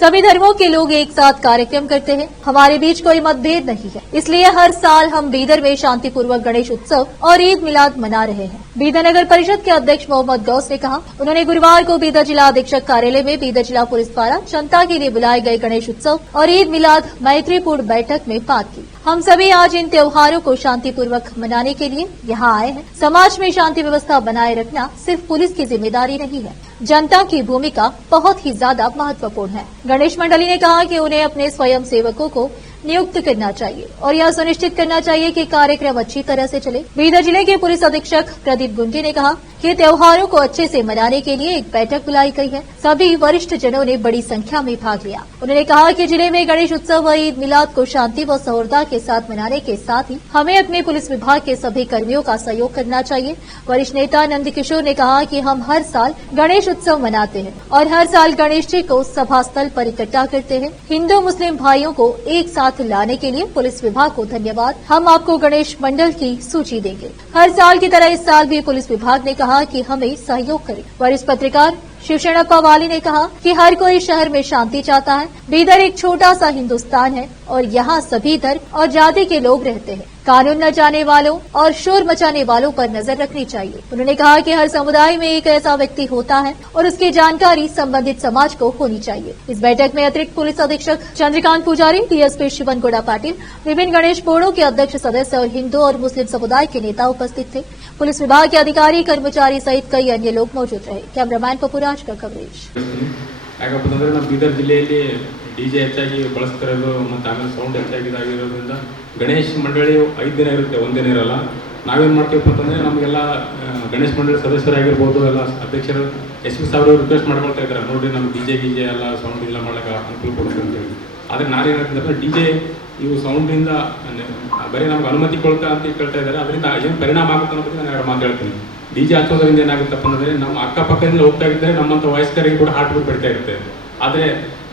सभी धर्मों के लोग एक साथ कार्यक्रम करते हैं। हमारे बीच कोई मतभेद नहीं है, इसलिए हर साल हम बीदर में शांतिपूर्वक गणेश उत्सव और ईद मिलाद मना रहे हैं। बीदर नगर परिषद के अध्यक्ष मोहम्मद गौस ने कहा, उन्होंने गुरुवार को बीदर जिला अधीक्षक कार्यालय में बीदर जिला पुलिस द्वारा जनता के लिए बुलाए गए गणेश उत्सव और ईद मिलाद मैत्रीपूर्ण बैठक में बात की। हम सभी आज इन त्योहारों को शांतिपूर्वक मनाने के लिए यहाँ आए हैं। समाज में शांति व्यवस्था बनाए रखना सिर्फ पुलिस की जिम्मेदारी नहीं है, जनता की भूमिका बहुत ही ज्यादा महत्वपूर्ण है। गणेश मंडली ने कहा कि उन्हें अपने स्वयं सेवकों को नियुक्त करना चाहिए और यह सुनिश्चित करना चाहिए कि कार्यक्रम अच्छी तरह से चले। बीदर जिले के पुलिस अधीक्षक प्रदीप गुंडी ने कहा कि त्योहारों को अच्छे से मनाने के लिए एक बैठक बुलाई गई है। सभी वरिष्ठ जनों ने बड़ी संख्या में भाग लिया। उन्होंने कहा कि जिले में गणेश उत्सव व ईद मिलाद को शांति व सौहार्द के साथ मनाने के साथ ही हमें अपने पुलिस विभाग के सभी कर्मियों का सहयोग करना चाहिए। वरिष्ठ नेता नंद किशोर ने कहा कि हम हर साल गणेश उत्सव मनाते हैं और हर साल गणेश जी को सभा स्थल पर इकट्ठा करते हैं। हिंदू मुस्लिम भाइयों को एक साथ लाने के लिए पुलिस विभाग को धन्यवाद। हम आपको गणेश मंडल की सूची देंगे। हर साल की तरह इस साल भी पुलिस विभाग ने कहा कि हमें सहयोग करें। वरिष्ठ पत्रकार शिवशरणप्पा वाली ने कहा कि हर कोई शहर में शांति चाहता है। बीदर एक छोटा सा हिंदुस्तान है और यहाँ सभी धर्म और जाति के लोग रहते हैं। कानून न जाने वालों और शोर मचाने वालों पर नजर रखनी चाहिए। उन्होंने कहा कि हर समुदाय में एक ऐसा व्यक्ति होता है और उसकी जानकारी संबंधित समाज को होनी चाहिए। इस बैठक में अतिरिक्त पुलिस अधीक्षक चंद्रकांत पुजारी, डीएसपी शिवन गौड़ा पाटिल, विभिन्न गणेश बोर्डों के अध्यक्ष सदस्य और हिंदू और मुस्लिम समुदाय के नेता उपस्थित थे। पुलिस विभाग के अधिकारी, कर्मचारी सहित कई अन्य लोग मौजूद रहे। कैमरामैन पपुराज का कवरेज। ಯಾಕಂದ್ರೆ ನಮ್ಮ ಬೀದರ್ ಜಿಲ್ಲೆಯಲ್ಲಿ ಡಿಜೆ ಹೆಚ್ಚಾಗಿ ಬಳಸ್ತಿರೋದು ಮತ್ತು ಆಮೇಲೆ ಸೌಂಡ್ ಹೆಚ್ಚಾಗಿರೋದ್ರಿಂದ ಗಣೇಶ್ ಮಂಡಳಿ 5 ದಿನ ಇರುತ್ತೆ, ಒಂದಿನ ಇರಲ್ಲ. ನಾವೇನು ಮಾಡ್ತೀವಿ ಅಂತಂದರೆ ನಮಗೆಲ್ಲ ಗಣೇಶ್ ಮಂಡಳಿ ಸದಸ್ಯರಾಗಿರ್ಬೋದು, ಎಲ್ಲ ಅಧ್ಯಕ್ಷರು SP ಸಾಹೇಬರು ರಿಕ್ವೆಸ್ಟ್ ಮಾಡ್ಕೊಳ್ತಾ ಇದ್ದಾರೆ, ನೋಡಿರಿ ನಮ್ಮ ಡಿಜೆ ಎಲ್ಲ ಸೌಂಡ್ ಇಲ್ಲ ಮಾಡೋಕ್ಕೆ ಅನುಕೂಲ ಕೊಡ್ತೀವಿ ಅಂತೇಳಿ. ಆದರೆ ನಾನೇನು ಹೇಳ್ತಿದ್ದರೆ ಡಿಜೆ ಇವು ಸೌಂಡಿಂದ ಬರೀ ನಮ್ಗೆ ಅನುಮತಿ ಕೊಡ್ತಾ ಅಂತ ಕೇಳ್ತಾ ಇದ್ದಾರೆ. ಅದರಿಂದ ಏನು ಪರಿಣಾಮ ಆಗುತ್ತೆ ಅನ್ನೋ ಬಗ್ಗೆ ನಾನು 2 ಮಾತು ಹೇಳ್ತೀನಿ. ಡಿಜೆ ಹಚ್ಚೋದ್ರಿಂದ ಏನಾಗುತ್ತಪ್ಪ ಅಂದರೆ ನಮ್ಮ ಅಕ್ಕಪಕ್ಕದಿಂದ ಹೋಗ್ತಾ ಇದ್ದರೆ ನಮ್ಮಂಥ ವಯಸ್ಕರಿಗೆ ಕೂಡ ಹಾರ್ಟ್ ಬೀಟ್ ಬಡಿತಾ ಇರುತ್ತೆ. ಆದರೆ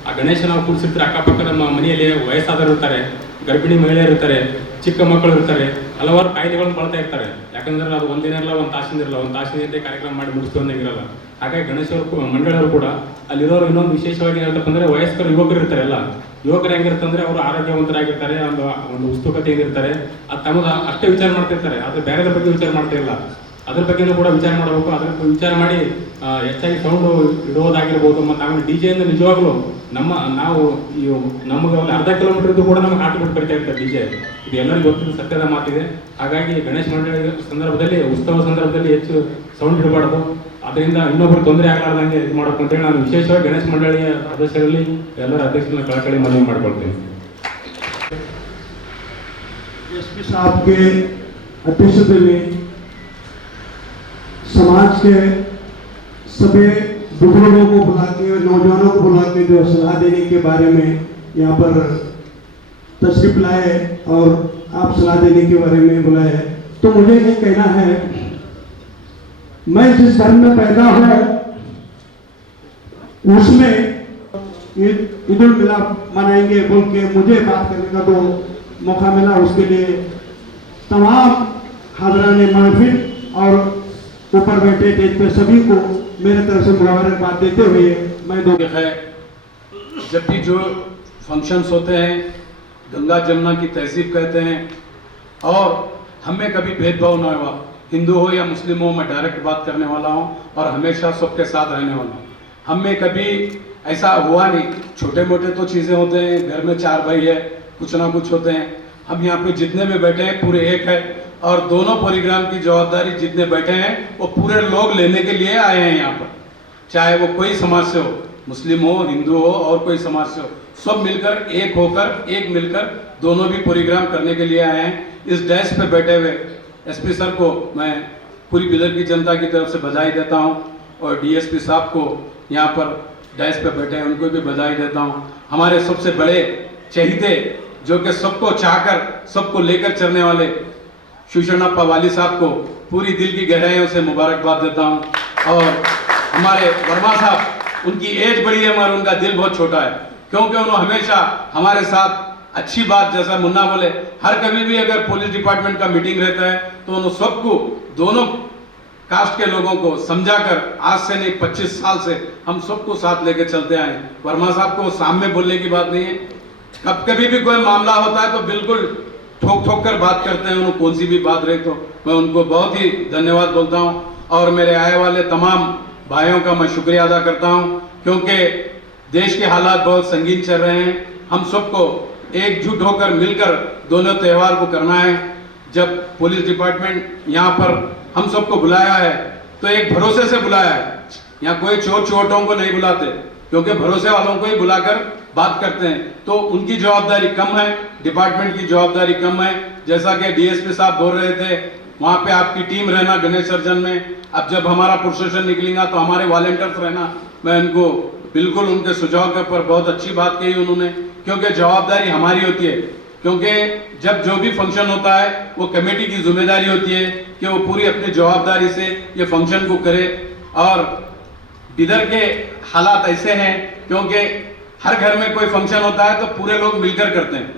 ಆ ಗಣೇಶ ನಾವು ಕೂಡಿಸಿರ್ತಾರೆ, ಅಕ್ಕಪಕ್ಕ ನಮ್ಮ ಮನೆಯಲ್ಲಿ ವಯಸ್ಸಾದವರು ಇರ್ತಾರೆ, ಗರ್ಭಿಣಿ ಮಹಿಳೆಯರು ಇರ್ತಾರೆ, ಚಿಕ್ಕ ಮಕ್ಕಳು ಇರ್ತಾರೆ, ಹಲವಾರು ಕಾಯಿಲೆಗಳನ್ನು ಬಳತಾ ಇರ್ತಾರೆ. ಯಾಕಂದ್ರೆ ಅದು ಒಂದಿನ ಇರಲ್ಲ, ಒಂದು ತಾಸಿನ ಇರಲ್ಲ, ಒಂದು ತಾಸಿನ ಕಾರ್ಯಕ್ರಮ ಮಾಡಿ ಮುಗಿಸ್ತು ಅನ್ನಂಗಿರಲ್ಲ. ಹಾಗಾಗಿ ಗಣೇಶವರು ಮಂಡಳಿಯವರು ಕೂಡ ಅಲ್ಲಿರೋರು ಇನ್ನೊಂದು ವಿಶೇಷವಾಗಿ ಏನಂತಪ್ಪ ಅಂದರೆ ವಯಸ್ಕರು ಯುವಕರು ಇರ್ತಾರೆ. ಎಲ್ಲ ಯುವಕರು ಹೆಂಗಿರುತ್ತೆ ಅಂದರೆ ಅವರು ಆರೋಗ್ಯವಂತರಾಗಿರ್ತಾರೆ, ಒಂದು ಉತ್ಸುಕತೆಯಿಂದ ಇರ್ತಾರೆ. ಅದು ತಮ್ಮದು ಅಷ್ಟೇ ವಿಚಾರ ಮಾಡ್ತಿರ್ತಾರೆ, ಆದರೆ ಬೇರೆದ್ರ ಬಗ್ಗೆ ವಿಚಾರ ಮಾಡ್ತಾ ಇಲ್ಲ. ಅದ್ರ ಬಗ್ಗೆನೂ ಕೂಡ ವಿಚಾರ ಮಾಡಬೇಕು. ಅದ್ರ ವಿಚಾರ ಮಾಡಿ ಹೆಚ್ಚಾಗಿ ಸೌಂಡು ಇಡೋದಾಗಿರ್ಬೋದು. ಮತ್ತು ಆಮೇಲೆ ಡಿಜೆಯಿಂದ ನಿಜವಾಗ್ಲೂ ನಾವು ನಮಗೆ ಒಂದು ಅರ್ಧ ಕಿಲೋಮೀಟರ್ ಇದ್ದು ಕೂಡ ನಮಗೆ ಹಾರ್ಟ್ ಬೀಟ್ ಬರಿತಾ ಇರ್ತಾರೆ ಡಿಜೆ. ಇದು ಎಲ್ಲರಿಗೂ ಗೊತ್ತಿದ್ದು ಸತ್ಯದ ಮಾತಿದೆ. ಹಾಗಾಗಿ ಗಣೇಶ ಮಂಡಳಿ ಸಂದರ್ಭದಲ್ಲಿ, ಉತ್ಸವ ಸಂದರ್ಭದಲ್ಲಿ ಹೆಚ್ಚು ಸೌಂಡ್ ಇಡಬಾರ್ದು. ಅದರಿಂದ ಇನ್ನೊಬ್ಬರು ತೊಂದರೆ ಆಗಲಾರ್ದಂಗೆ ಇದು ಮಾಡಬೇಕು ಅಂತೇಳಿ ನಾನು ವಿಶೇಷವಾಗಿ ಗಣೇಶ ಮಂಡಳಿಯ ಸದಸ್ಯರಲ್ಲಿ ಎಲ್ಲರ ಅಧ್ಯಕ್ಷರನ್ನ ಕಳಕಳಿ ಮನವಿ ಮಾಡ್ಕೊಳ್ತೀನಿ. SP साहब के अध्यक्षता में समाज के सभी बुजुर्गों को बुला के, नौजवानों को बुला के जो सलाह देने के बारे में यहाँ पर तशरीफ लाए और आप सलाह देने के बारे में बुलाए, तो मुझे ये कहना है, मैं जिस धर्म में पैदा हुआ उसमें ईद उल मिलाद मनाएंगे बोल के मुझे बात करने का तो मौका मिला। उसके लिए तमाम हाज़रान महफिल और ऊपर बैठे स्टेज पे सभी को मेरे तरफ से मुबारकबाद देते हुए मैं जब भी जो फंक्शंस होते हैं गंगा जमुना की तहजीब कहते हैं और हमें कभी भेदभाव ना हुआ, हिंदू हो या मुस्लिम हो, मैं डायरेक्ट बात करने वाला हूँ और हमेशा सबके साथ रहने वाला हूँ। हमें कभी ऐसा हुआ नहीं। छोटे मोटे तो चीज़ें होते हैं, घर में 4 भाई है, कुछ ना कुछ होते हैं। हम यहाँ पे जितने भी बैठे हैं पूरे एक है और दोनों प्रोग्राम की जवाबदारी जितने बैठे हैं वो पूरे लोग लेने के लिए आए हैं यहाँ पर, चाहे वो कोई समाज से हो, मुस्लिम हो, हिंदू हो और कोई समाज से हो, सब मिलकर एक होकर एक मिलकर दोनों भी प्रोग्राम करने के लिए आए हैं। इस डैश पे बैठे हुए SP सर को मैं पूरी बीदर की जनता की तरफ से बधाई देता हूँ और DSP साहब को यहाँ पर डैश पे बैठे हैं उनको भी बधाई देता हूँ। हमारे सबसे बड़े चहेते जो कि सबको चाहकर सबको लेकर चलने वाले शिवशरणप्पा वाली साहब को पूरी दिल की गहराइयों से मुबारकबाद देता हूँ। और हमारे वर्मा साहब, उनकी एज बड़ी है मगर उनका दिल बहुत छोटा है, क्योंकि उन्होंने हमेशा हमारे साथ अच्छी बात, जैसा मुन्ना बोले, हर कभी भी अगर पुलिस डिपार्टमेंट का मीटिंग रहता है तो उन्होंने सबको दोनों कास्ट के लोगों को समझाकर, आज से नहीं 25 साल से हम सबको साथ लेके चलते आए। वर्मा साहब को सामने बोलने की बात नहीं है, कभी भी कोई मामला होता है तो बिल्कुल ठोक ठोक कर बात करते हैं, उन्होंने कौन सी भी बात रहे तो मैं उनको बहुत ही धन्यवाद बोलता हूं। और मेरे आए वाले तमाम भाइयों का मैं शुक्रिया अदा करता हूं, क्योंकि देश के हालात बहुत संगीन चल रहे हैं। हम सबको एकजुट होकर मिलकर दोनों त्यौहार को करना है। जब पुलिस डिपार्टमेंट यहाँ पर हम सबको बुलाया है तो एक भरोसे से बुलाया है, यहाँ कोई चोर चोटों को नहीं बुलाते, क्योंकि भरोसे वालों को ही बुलाकर बात करते हैं। तो उनकी जवाबदारी कम है, डिपार्टमेंट की जवाबदारी कम है। जैसा कि डीएसपी साहब बोल रहे थे, वहाँ पे आपकी टीम रहना गणेश सर्जन में। अब जब हमारा प्रोसेशन निकलेगा तो हमारे वॉलंटियर्स रहना। मैं उनको बिल्कुल उनके सुझाव के ऊपर बहुत अच्छी बात कही उन्होंने, क्योंकि जवाबदारी हमारी होती है, क्योंकि जब जो भी फंक्शन होता है वो कमेटी की जिम्मेदारी होती है कि वो पूरी अपनी जवाबदारी से ये फंक्शन को करे। और इधर के हालात ऐसे हैं, क्योंकि हर घर में कोई फंक्शन होता है तो पूरे लोग मिलकर करते हैं।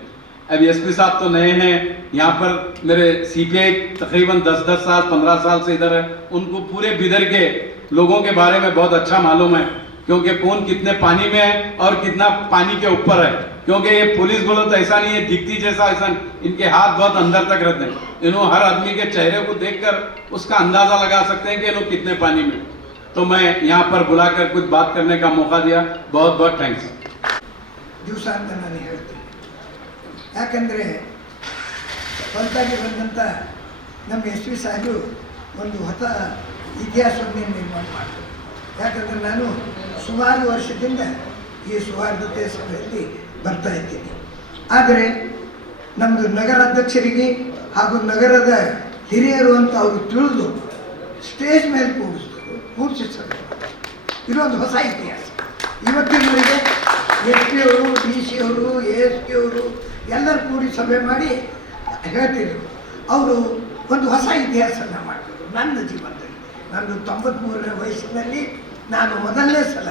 अब एसपी साहब तो नए हैं यहाँ पर, मेरे सीपीआई तकरीबन 10-10 साल 15 साल से इधर है, उनको पूरे बिदर के लोगों के बारे में बहुत अच्छा मालूम है, क्योंकि कौन कितने पानी में है और कितना पानी के ऊपर है। क्योंकि ये पुलिस बोलो तो ऐसा नहीं है दिखती जैसा, ऐसा इनके हाथ बहुत अंदर तक रहते हैं। इन्होंने हर आदमी के चेहरे को देखकर उसका अंदाजा लगा सकते हैं कि इन्होंने कितने पानी में। तो मैं यहाँ पर बुलाकर कुछ बात करने का मौका दिया, बहुत बहुत थैंक्स। ದಿವಸ ಅಂತ ನಾನು ಹೇಳ್ತೀನಿ, ಯಾಕಂದರೆ ಹೊರತಾಗಿ ಬಂದಂಥ ನಮ್ಮ ಎಸ್ ಪಿ ಸಾಹೇಬರು ಒಂದು ಹೊಸ ಇತಿಹಾಸವನ್ನು ನಿರ್ಮಾಣ ಮಾಡ್ತಾರೆ. ಯಾಕಂದರೆ ನಾನು ಸುಮಾರು ವರ್ಷದಿಂದ ಈ ಸೌಹಾರ್ದತೆ ಸಭೆಯಲ್ಲಿ ಬರ್ತಾ ಇದ್ದೀನಿ. ಆದರೆ ನಮ್ಮದು ನಗರಾಧ್ಯಕ್ಷರಿಗೆ ಹಾಗೂ ನಗರದ ಹಿರಿಯರು ಅಂತ ಅವರು ತಿಳಿದು ಸ್ಟೇಜ್ ಮೇಲೆ ಕೂರಿಸಿದ್ರು. ಇದೊಂದು ಹೊಸ ಇತಿಹಾಸ. ಇವತ್ತಿನವರೆಗೆ ಎಸ್ ಪಿ ಅವರು, ಡಿ ಸಿ ಅವರು, ಎ ಎಸ್ ಪಿ ಅವರು ಎಲ್ಲರೂ ಕೂಡಿ ಸಭೆ ಮಾಡಿ ಹೇಳ್ತಿದ್ರು. ಅವರು ಒಂದು ಹೊಸ ಇತಿಹಾಸನ ಮಾಡ್ತಿದ್ರು. ನನ್ನ ಜೀವನದಲ್ಲಿ ನಾನು 93ನೇ ವಯಸ್ಸಿನಲ್ಲಿ ನಾನು ಮೊದಲನೇ ಸಲ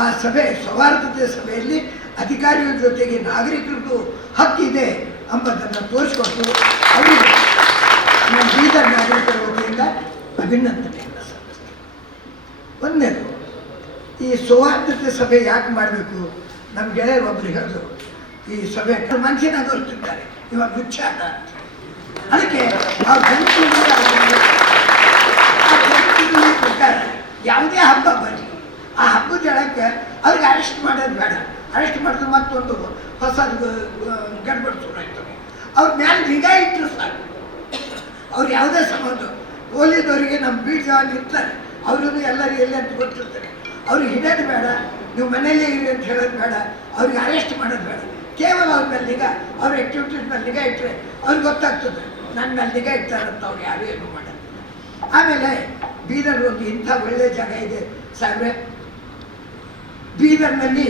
ಆ ಸಭೆ ಸೌಹಾರ್ದತೆ ಸಭೆಯಲ್ಲಿ ಅಧಿಕಾರಿಗಳ ಜೊತೆಗೆ ನಾಗರಿಕರಿಗೂ ಹಕ್ಕಿದೆ ಎಂಬುದನ್ನು ತೋರಿಸಿಕೊಟ್ಟು ಅವರಿಗೆ ನಮ್ಮ ಬೀದರ್ ನಾಗರಿಕರ ವತಿಯಿಂದ ಅಭಿನಂದನೆಯನ್ನು ಸಲ್ಲಿಸ್ತೀನಿ. ಒಂದನೇದು, ಈ ಸೌಹಾರ್ದತೆ ಸಭೆ ಯಾಕೆ ಮಾಡಬೇಕು? ನಮ್ಮ ಗೆಳೆಯರು ಒಬ್ಬರು ಹೇಳಿದ್ರು, ಈ ಸಭೆ ಮನುಷ್ಯನಾಗ ಹೊರಟಿದ್ದಾರೆ ಇವಾಗ ಗುಚ್ಚಾಟ ಅಂತ. ಅದಕ್ಕೆ ಆ ಪ್ರಕಾರ ಯಾವುದೇ ಹಬ್ಬ ಬರಲಿ, ಆ ಹಬ್ಬದ ಹೇಳಕ್ಕೆ ಅವ್ರಿಗೆ ಅರೆಸ್ಟ್ ಮಾಡೋದು ಬೇಡ. ಅರೆಸ್ಟ್ ಮಾಡಿದ್ರೆ ಮತ್ತೊಂದು ಹೊಸ ಗಡ್ಬಡ್ ಶುರುವಾಯ್ತದೆ. ಅವ್ರ ಮ್ಯಾಲೆ ನಿಗಾ ಇಟ್ಟರು ಸಾಕು. ಅವ್ರು ಯಾವುದೇ ಸಂಬಂಧ ಪೊಲೀಸವರಿಗೆ ನಮ್ಮ ಬೀಟ್ ಜವಾನ್ ಇರ್ತಾರೆ, ಅವ್ರಿಗೂ ಎಲ್ಲರೂ ಎಲ್ಲಿ ಅಂತ ಗೊತ್ತಿರ್ತಾರೆ. ಅವ್ರಿಗೆ ಹಿಡಿಯೋದು ಬೇಡ, ನೀವು ಮನೇಲಿ ಇರಿ ಅಂತ ಹೇಳೋದು ಬೇಡ, ಅವ್ರಿಗೆ ಅರೆಸ್ಟ್ ಮಾಡೋದು ಬೇಡ. ಕೇವಲ ಅವ್ರ ಮೇಲೆ ನಿಗಾ, ಅವ್ರ ಆ್ಯಕ್ಟಿವಿಟೀಸ್ ಮೇಲೆ ನಿಗಾ ಇಟ್ಟರೆ ಅವ್ರಿಗೆ ಗೊತ್ತಾಗ್ತದೆ ನನ್ನ ಮೇಲೆ ನಿಗಾ ಇಡ್ತಾರಂತ. ಅವ್ರು ಯಾರು ಏನು ಮಾಡೋದು. ಆಮೇಲೆ ಬೀದರ್ ಒಂದು ಇಂಥ ಒಳ್ಳೆಯ ಜಾಗ ಇದೆ ಸಾಹೇಬ್ರೆ. ಬೀದರ್ನಲ್ಲಿ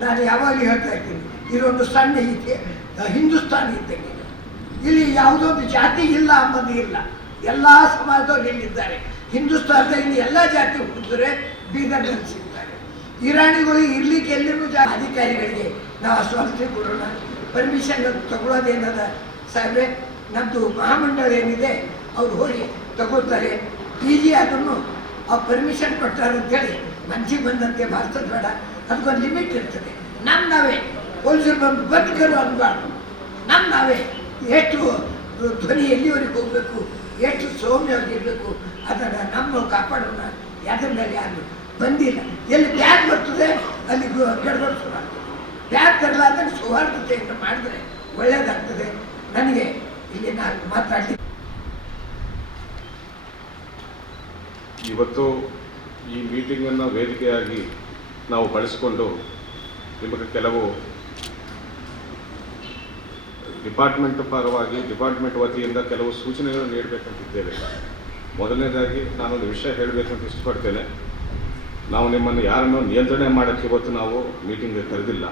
ನಾನು ಯಾವಾಗಲೂ ಹೇಳ್ತಾ ಇದ್ದೀನಿ, ಇದೊಂದು ಸಣ್ಣ ಹಿಂದೂಸ್ತಾನ ಇದ್ದಂಗೆ. ಇಲ್ಲಿ ಯಾವುದೊಂದು ಜಾತಿ ಇಲ್ಲ ಅಂಬಂದು ಇಲ್ಲ, ಎಲ್ಲ ಸಮಾಜದವ್ರು ಇಲ್ಲಿದ್ದಾರೆ. ಹಿಂದೂಸ್ತಾನದಲ್ಲಿ ಎಲ್ಲ ಜಾತಿ ಹುಡುಗರೆ ಬೀದರ್ನಲ್ಲಿ ಸಿಗ್ತಾರೆ. ಇರಾಣಿಗಳು ಇರ್ಲಿಕ್ಕೆ ಎಲ್ಲಿನೂ ಅಧಿಕಾರಿಗಳಿಗೆ ನಾವು ಆಶ್ವಾಸನೆ ಕೊಡೋಣ. ಪರ್ಮಿಷನ್ ತಗೊಳ್ಳೋದೇನದ ಸಾಹೇಬ್ರೆ, ನಮ್ಮದು ಮಹಾಮಂಡಳ ಏನಿದೆ ಅವ್ರು ಹೋಗಿ ತಗೋತಾರೆ. ಈಜಿ ಅದನ್ನು ಆ ಪರ್ಮಿಷನ್ ಕೊಟ್ಟಾರೆ ಅಂತೇಳಿ ಮನ್ಸಿಗೆ ಬಂದಂತೆ ಭಾರತದ ಬೇಡ, ಅದಕ್ಕೊಂದು ಲಿಮಿಟ್ ಇರ್ತದೆ. ನಾವೇ ಪೊಲೀಸರು ಬಂದು ಬದುಕರು ಅನ್ಬಾರ್ದು. ನಾವೇ ಎಷ್ಟು ಧ್ವನಿ ಎಲ್ಲಿವರೆಗೆ ಹೋಗಬೇಕು, ಎಷ್ಟು ಸೌಮ್ಯವಾಗಿರಬೇಕು, ಅದನ್ನು ನಮ್ಮ ಕಾಪಾಡೋಣ. ಯಾದ್ರ ಮೇಲೆ ಯಾರು ಬಂದಿಲ್ಲ, ಎಲ್ಲಿ ಬ್ಯಾಗ್ ಬರ್ತದೆ ಅಲ್ಲಿ ಗಡಬಡ ಶುರುವಾಗ್ತದೆ. ಬ್ಯಾಗ್ ತರಲಾರ್ದಾಗ ಸೌಹಾರ್ದತೆಯಿಂದ ಮಾಡಿದ್ರೆ ಒಳ್ಳೆಯದಾಗ್ತದೆ. ನನಗೆ ಇಲ್ಲಿ ನಾನು ಮಾತಾಡ್ತೀನಿ. ಇವತ್ತು ಈ ಮೀಟಿಂಗನ್ನು ವೇದಿಕೆಯಾಗಿ ನಾವು ಬಳಸಿಕೊಂಡು ನಿಮಗೆ ಕೆಲವು ಡಿಪಾರ್ಟ್ಮೆಂಟ್ ಪರವಾಗಿ ಡಿಪಾರ್ಟ್ಮೆಂಟ್ ವತಿಯಿಂದ ಕೆಲವು ಸೂಚನೆಗಳನ್ನು ನೀಡಬೇಕಂತಿದ್ದೇವೆ. ಮೊದಲನೇದಾಗಿ ನಾನೊಂದು ವಿಷಯ ಹೇಳಬೇಕಂತ ಇಷ್ಟಪಡ್ತೇನೆ. ನಾವು ನಿಮ್ಮನ್ನು ಯಾರನ್ನು ನಿಯಂತ್ರಣೆ ಮಾಡೋಕ್ಕೆ ಇವತ್ತು ನಾವು ಮೀಟಿಂಗ್ಗೆ ಕರೆದಿಲ್ಲ.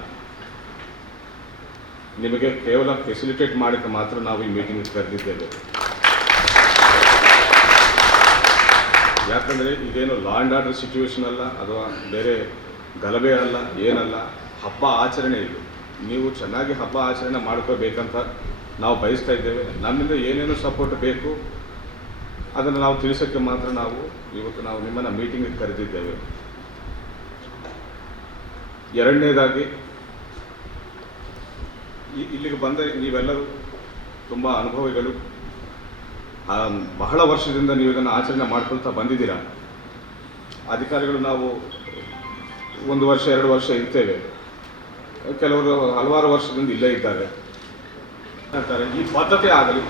ನಿಮಗೆ ಕೇವಲ ಫೆಸಿಲಿಟೇಟ್ ಮಾಡೋಕ್ಕೆ ಮಾತ್ರ ನಾವು ಈ ಮೀಟಿಂಗ್ ಕರೆದಿದ್ದೇವೆ. ಯಾಕಂದರೆ ಇದೇನು ಲಾ ಆ್ಯಂಡ್ ಆರ್ಡರ್ ಸಿಚುವೇಶನ್ ಅಲ್ಲ, ಅಥವಾ ಬೇರೆ ಗಲಭೆ ಅಲ್ಲ, ಏನಲ್ಲ, ಹಬ್ಬ ಆಚರಣೆ ಇದು. ನೀವು ಚೆನ್ನಾಗಿ ಹಬ್ಬ ಆಚರಣೆ ಮಾಡ್ಕೋಬೇಕಂತ ನಾವು ಬಯಸ್ತಾ ಇದ್ದೇವೆ. ನಮ್ಮಿಂದ ಏನೇನು ಸಪೋರ್ಟ್ ಬೇಕು ಅದನ್ನು ನಾವು ತಿಳಿಸೋಕ್ಕೆ ಮಾತ್ರ ಇವತ್ತು ನಾವು ನಿಮ್ಮನ್ನು ಮೀಟಿಂಗಿಗೆ ಕರೆದಿದ್ದೇವೆ. ಎರಡನೇದಾಗಿ ಇಲ್ಲಿಗೆ ಬಂದ ನೀವೆಲ್ಲರೂ ತುಂಬ ಅನುಭವಿಗಳು, ಬಹಳ ವರ್ಷದಿಂದ ನೀವು ಇದನ್ನು ಆಚರಣೆ ಮಾಡ್ಕೊಳ್ತಾ ಬಂದಿದ್ದೀರಾ. ಅಧಿಕಾರಿಗಳು ನಾವು 1 ವರ್ಷ 2 ವರ್ಷ ಇರ್ತೇವೆ, ಕೆಲವರು ಹಲವಾರು ವರ್ಷದಿಂದ ಇಲ್ಲೇ ಇದ್ದಾರೆ ಅಂತಾರೆ. ಈ ಪದ್ಧತಿ ಆಗಲಿ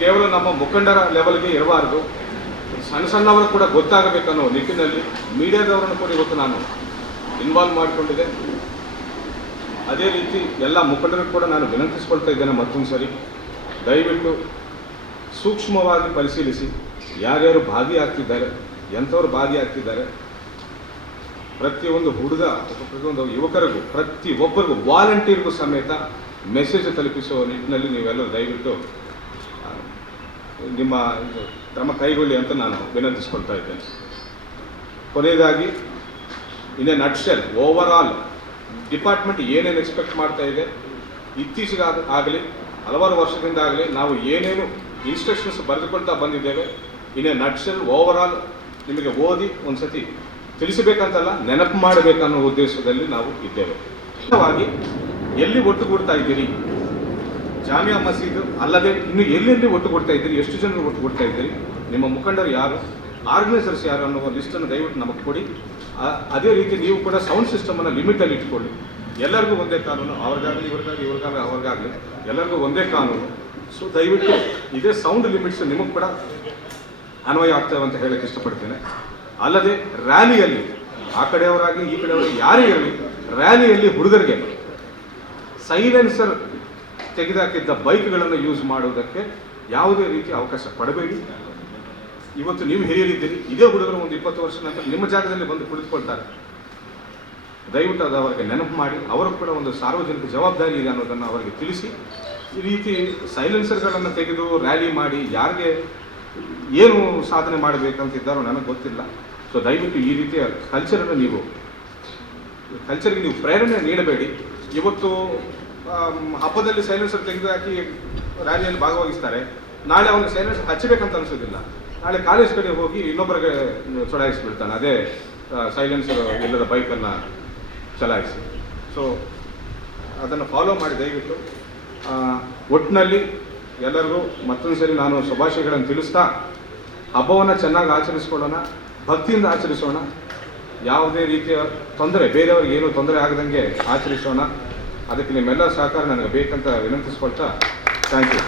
ಕೇವಲ ನಮ್ಮ ಮುಖಂಡರ ಲೆವೆಲ್ಗೆ ಇರಬಾರ್ದು, ಸಣ್ಣವರು ಕೂಡ ಗೊತ್ತಾಗಬೇಕನ್ನೋ ನಿಟ್ಟಿನಲ್ಲಿ ಮೀಡಿಯಾದವರನ್ನು ಕೂಡ ಇವತ್ತು ನಾನು ಇನ್ವಾಲ್ವ್ ಮಾಡಿಕೊಂಡಿದ್ದೆ. ಅದೇ ರೀತಿ ಎಲ್ಲ ಮುಖಂಡರಿಗೂ ಕೂಡ ನಾನು ವಿನಂತಿಸ್ಕೊಳ್ತಾ ಇದ್ದೇನೆ, ಮತ್ತೊಂದು ಸರಿ ದಯವಿಟ್ಟು ಸೂಕ್ಷ್ಮವಾಗಿ ಪರಿಶೀಲಿಸಿ ಯಾರ್ಯಾರು ಭಾಗಿಯಾಗ್ತಿದ್ದಾರೆ, ಎಂಥವ್ರು ಭಾಗಿಯಾಗ್ತಿದ್ದಾರೆ. ಪ್ರತಿಯೊಂದು ಹುಡುಗ, ಪ್ರತಿಯೊಂದು ಯುವಕರಿಗೂ, ಪ್ರತಿಯೊಬ್ಬರಿಗೂ ವಾಲಂಟಿಯರ್ಗೂ ಸಮೇತ ಮೆಸೇಜ್ ತಲುಪಿಸುವ ನಿಟ್ಟಿನಲ್ಲಿ ನೀವೆಲ್ಲರೂ ದಯವಿಟ್ಟು ನಿಮ್ಮ ಕ್ರಮ ಕೈಗೊಳ್ಳಿ ಅಂತ ನಾನು ವಿನಂತಿಸ್ಕೊಳ್ತಾ ಇದ್ದೇನೆ. ಕೊನೆಯದಾಗಿ ಇನ್ನೇ ನಟ್ಶೆಲ್ ಓವರ್ ಆಲ್ ಡಿಪಾರ್ಟ್ಮೆಂಟ್ ಏನೇನು ಎಕ್ಸ್ಪೆಕ್ಟ್ ಮಾಡ್ತಾ ಇದೆ, ಇತ್ತೀಚೆಗೆ ಆಗಲಿ ಹಲವಾರು ವರ್ಷದಿಂದ ಆಗಲಿ ನಾವು ಏನೇನು ಇನ್ಸ್ಟ್ರಕ್ಷನ್ಸ್ ಬರೆದುಕೊಳ್ತಾ ಬಂದಿದ್ದೇವೆ, ಇನ್ನೇ ನಟ್ಶೆಲ್ ಓವರ್ ಆಲ್ ನಿಮಗೆ ಓದಿ ಒಂದು ಸತಿ ತಿಳಿಸಬೇಕಂತಲ್ಲ, ನೆನಪು ಮಾಡಬೇಕನ್ನೋ ಉದ್ದೇಶದಲ್ಲಿ ನಾವು ಇದ್ದೇವೆ. ಮುಖ್ಯವಾಗಿ ಎಲ್ಲಿ ಒಟ್ಟುಗೂಡ್ತಾ ಇದ್ದೀರಿ, ಜಾಮಿಯಾ ಮಸೀದು ಅಲ್ಲದೆ ಇನ್ನು ಎಲ್ಲೆಲ್ಲಿ ಒಟ್ಟುಗೂಡ್ತಾ ಇದ್ದೀರಿ, ಎಷ್ಟು ಜನರು ಒಟ್ಟುಗೂಡ್ತಾ ಇದ್ದೀರಿ, ನಿಮ್ಮ ಮುಖಂಡರು ಯಾರು, ಆರ್ಗನೈಸರ್ಸ್ ಯಾರು ಅನ್ನೋ ಲಿಸ್ಟನ್ನು ದಯವಿಟ್ಟು ನಮಗೆ ಕೊಡಿ. ಅದೇ ರೀತಿ ನೀವು ಕೂಡ ಸೌಂಡ್ ಸಿಸ್ಟಮನ್ನು ಲಿಮಿಟಲ್ಲಿ ಇಟ್ಕೊಳ್ಳಿ. ಎಲ್ಲರಿಗೂ ಒಂದೇ ಕಾನೂನು, ಅವ್ರಿಗಾಗಲಿ ಅವ್ರಿಗಾಗಲಿ ಎಲ್ಲರಿಗೂ ಒಂದೇ ಕಾನೂನು. ಸೊ ದಯವಿಟ್ಟು ಇದೇ ಸೌಂಡ್ ಲಿಮಿಟ್ಸ್ ನಿಮಗೆ ಕೂಡ ಅನ್ವಯ ಆಗ್ತವೆ ಅಂತ ಹೇಳಕ್ಕೆ ಇಷ್ಟಪಡ್ತೇನೆ. ಅಲ್ಲದೆ ರ್ಯಾಲಿಯಲ್ಲಿ ಆ ಕಡೆಯವರಾಗಲಿ ಈ ಕಡೆಯವರಾಗಲಿ ಯಾರೇ ಇರಲಿ, ರ್ಯಾಲಿಯಲ್ಲಿ ಹುಡುಗರಿಗೆ ಸೈಲೆನ್ಸರ್ ತೆಗೆದಾಕಿದ್ದ ಬೈಕ್ಗಳನ್ನು ಯೂಸ್ ಮಾಡುವುದಕ್ಕೆ ಯಾವುದೇ ರೀತಿ ಅವಕಾಶ ಪಡಬೇಡಿ. ಇವತ್ತು ನೀವು ಹಿರಿಯರಿದ್ದೀರಿ, ಇದೇ ಹುಡುಗರು ಒಂದು 20 ವರ್ಷ ನಂತರ ನಿಮ್ಮ ಜಾಗದಲ್ಲಿ ಬಂದು ಕುಳಿತುಕೊಳ್ತಾರೆ. ದಯವಿಟ್ಟು ಅದು ಅವರಿಗೆ ನೆನಪು ಮಾಡಿ, ಅವರು ಕೂಡ ಒಂದು ಸಾರ್ವಜನಿಕ ಜವಾಬ್ದಾರಿ ಇದೆ ಅನ್ನೋದನ್ನು ಅವರಿಗೆ ತಿಳಿಸಿ. ಈ ರೀತಿ ಸೈಲೆನ್ಸರ್ಗಳನ್ನು ತೆಗೆದು ರ್ಯಾಲಿ ಮಾಡಿ ಯಾರಿಗೆ ಏನು ಸಾಧನೆ ಮಾಡಬೇಕಂತಿದ್ದಾರೋ ನನಗೆ ಗೊತ್ತಿಲ್ಲ. ಸೊ ದಯವಿಟ್ಟು ಈ ರೀತಿಯ ಕಲ್ಚರ್ಗೆ ನೀವು ಪ್ರೇರಣೆ ನೀಡಬೇಡಿ. ಇವತ್ತು ಹಬ್ಬದಲ್ಲಿ ಸೈಲೆನ್ಸರ್ ತೆಗೆದು ಹಾಕಿ ರ್ಯಾಲಿಯಲ್ಲಿ ಭಾಗವಹಿಸ್ತಾರೆ, ನಾಳೆ ಅವನು ಸೈಲೆನ್ಸರ್ ಹಚ್ಚಬೇಕಂತ ಅನಿಸೋದಿಲ್ಲ, ನಾಳೆ ಕಾಲೇಜ್ ಕಡೆ ಹೋಗಿ ಇನ್ನೊಬ್ಬರಿಗೆ ಚಲಾಯಿಸಿಬಿಡ್ತಾನೆ ಅದೇ ಸೈಲೆನ್ಸರ್ ಇಲ್ಲದ ಬೈಕನ್ನು ಚಲಾಯಿಸಿ. ಸೊ ಅದನ್ನು ಫಾಲೋ ಮಾಡಿ ದಯವಿಟ್ಟು. ಒಟ್ಟಿನಲ್ಲಿ ಎಲ್ಲರಿಗೂ ಮತ್ತೊಂದು ಸರಿ ನಾನು ಶುಭಾಶಯಗಳನ್ನು ತಿಳಿಸ್ತಾ, ಹಬ್ಬವನ್ನು ಚೆನ್ನಾಗಿ ಆಚರಿಸ್ಕೊಳ್ಳೋಣ, ಭಕ್ತಿಯಿಂದ ಆಚರಿಸೋಣ, ಯಾವುದೇ ರೀತಿಯ ತೊಂದರೆ ಬೇರೆಯವ್ರಿಗೆ ಏನೂ ತೊಂದರೆ ಆಗದಂಗೆ ಆಚರಿಸೋಣ. ಅದಕ್ಕೆ ನಿಮ್ಮೆಲ್ಲ ಸಹಕಾರ ನನಗೆ ಬೇಕಂತ ವಿನಂತಿಸ್ಕೊಳ್ತಾ ಥ್ಯಾಂಕ್ ಯು.